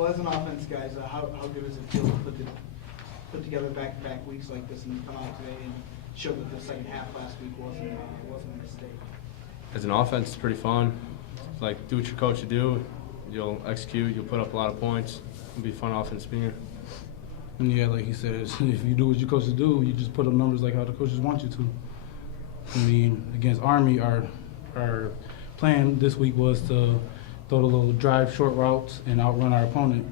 Well, as an offense, guys, how good does it feel to put together back-to-back weeks like this and come out today and show that the second half last week wasn't a mistake? As an offense, it's pretty fun. Like, do what your coach should do. You'll execute. You'll put up a lot of points. It'll be a fun offense being. And yeah, like he said, if you do what your coaches do, you just put up numbers like how the coaches want you to. I mean, against Army, our plan this week was to throw the little drive short routes and outrun our opponent.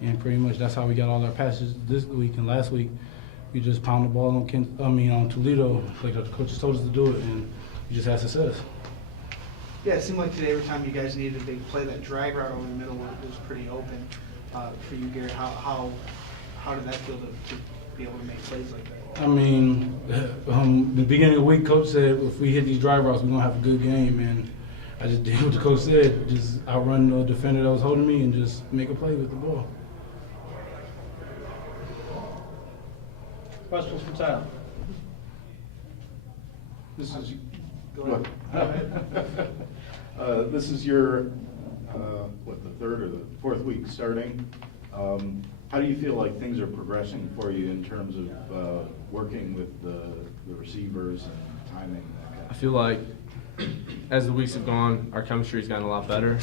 And pretty much that's how we got all our passes this week. And last week, we just pounded the ball on Toledo, like the coaches told us to do it, and we just had success. Yeah, it seemed like today every time you guys needed a big play, that drag route over the middle was pretty open for you, Garrett. How did that feel to be able to make plays like that? I mean, the beginning of the week, coach said if we hit these drive routes, we're gonna have a good game, and I just did what the coach said, just outrun the defender that was holding me and just make a play with the ball. Questions for Tyler? This is Go ahead. this is your the third or the fourth week starting. How do you feel like things are progressing for you in terms of working with the receivers and timing? I feel like as the weeks have gone, our chemistry's gotten a lot better.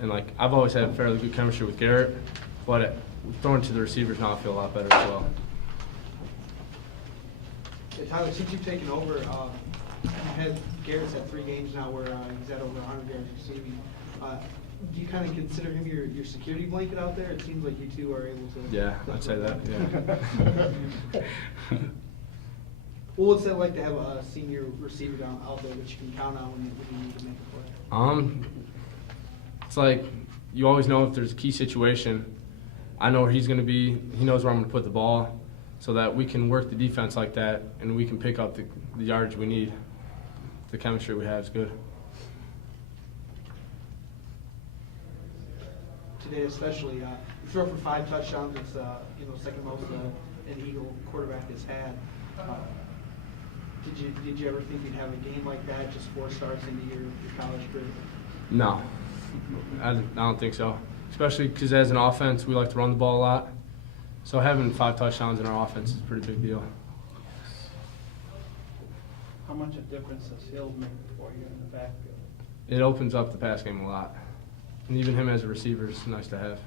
And, like, I've always had fairly good chemistry with Garrett, but throwing to the receivers now I feel a lot better as well. Yeah, Tyler, since you've taken over, Garrett's had 3 games now where he's had over 100 yards receiving. Do you kind of consider him your security blanket out there? It seems like you two are able to. Yeah, I'd say that, yeah. Well, what's that like to have a senior receiver out there that you can count on when you need to make a play? It's like you always know if there's a key situation, I know where he's going to be. He knows where I'm going to put the ball so that we can work the defense like that and we can pick up the yards we need. The chemistry we have is good. Today especially, you throw for 5 touchdowns. It's second most an Eagle quarterback has had. Did you ever think you'd have a game like that, just 4 starts into your college career? No, I don't think so. Especially because as an offense, we like to run the ball a lot. So having 5 touchdowns in our offense is a pretty big deal. How much a difference does Hill make for you in the backfield? It opens up the pass game a lot. And even him as a receiver is nice to have.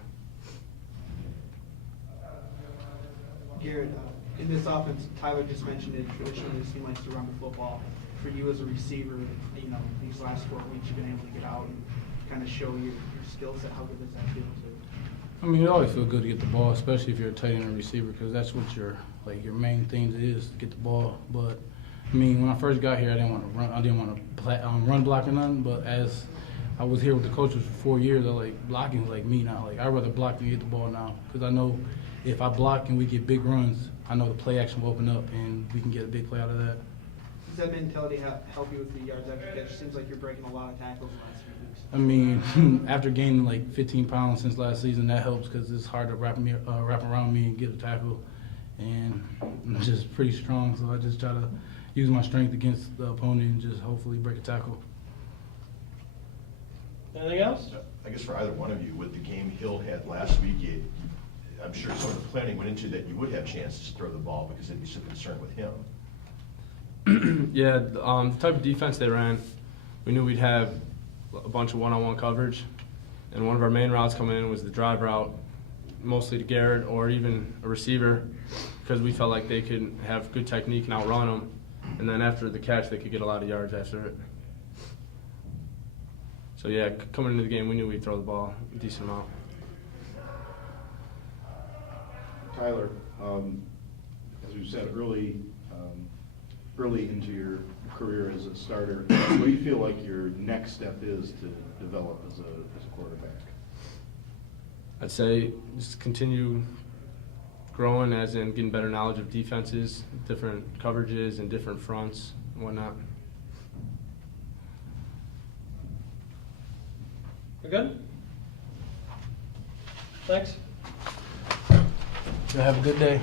Garrett, in this offense, Tyler just mentioned it, traditionally this team likes to run the football. For you as a receiver, these last 4 weeks you've been able to get out and kind of show your skill set. How good does that feel to you? I mean, it always feels good to get the ball, especially if you're a tight end or receiver, because that's what your main thing is, to get the ball. But I mean, when I first got here, I didn't want to run. I didn't want to run block or nothing. But as I was here with the coaches for 4 years, blocking is like me now. Like, I'd rather block than get the ball now, because I know if I block and we get big runs, I know the play action will open up and we can get a big play out of that. Does that mentality help you with the yards after catch? It seems like you're breaking a lot of tackles the last few weeks. I mean, after gaining like 15 pounds since last season, that helps because it's hard to wrap around me and get a tackle. And I'm just pretty strong, so I just try to use my strength against the opponent and just hopefully break a tackle. Anything else? I guess for either one of you, with the game Hill had last week, I'm sure some of the planning went into that you would have chances to throw the ball because there'd be some concern with him. Yeah, the type of defense they ran, we knew we'd have a bunch of one-on-one coverage. And one of our main routes coming in was the drive route, mostly to Garrett or even a receiver, because we felt like they could have good technique and outrun them. And then after the catch, they could get a lot of yards after it. So yeah, coming into the game, we knew we'd throw the ball a decent amount. Tyler, as we said early into your career as a starter, what do you feel like your next step is to develop as a quarterback? I'd say just continue growing, as in getting better knowledge of defenses, different coverages and different fronts and whatnot. We're good? Thanks. Have a good day.